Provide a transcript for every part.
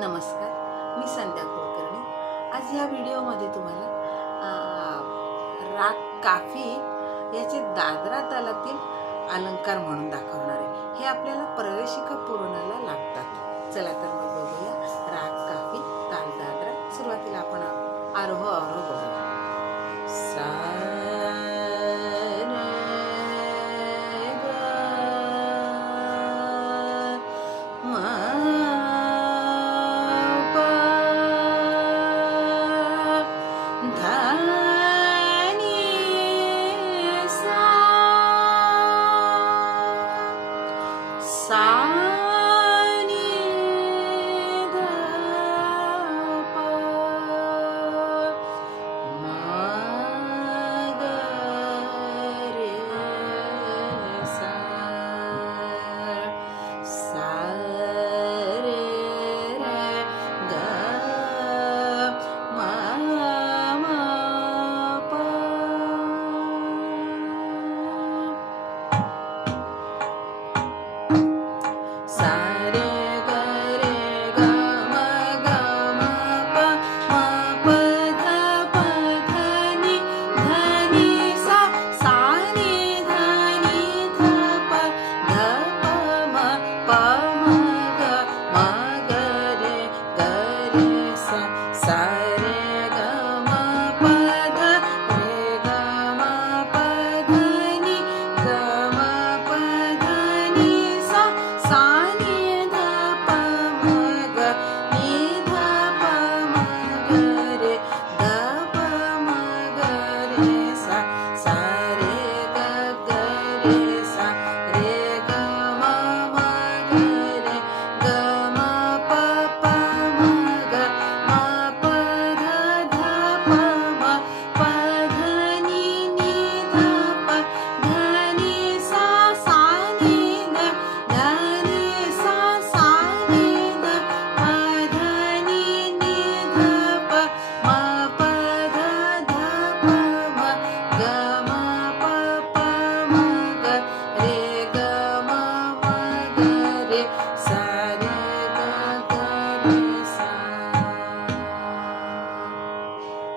नमस्कार, मी संध्या कुलकर्णी। आज या व्हिडिओमध्ये तुम्हाला राग काफी याचे दादरा तालातील अलंकार म्हणून दाखवणार आहे। हे आपल्याला प्रवेशिका पूर्णाला लागतात। चला तर मग बघूया राग काफी ताल दादरा। सुरुवातीला आपण आरोह अवरोह बघूया। सा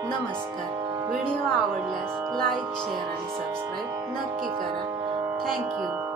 नमस्कार। व्हिडिओ आवडल्यास लाईक, शेअर आणि सबस्क्राईब नक्की करा। थँक्यू।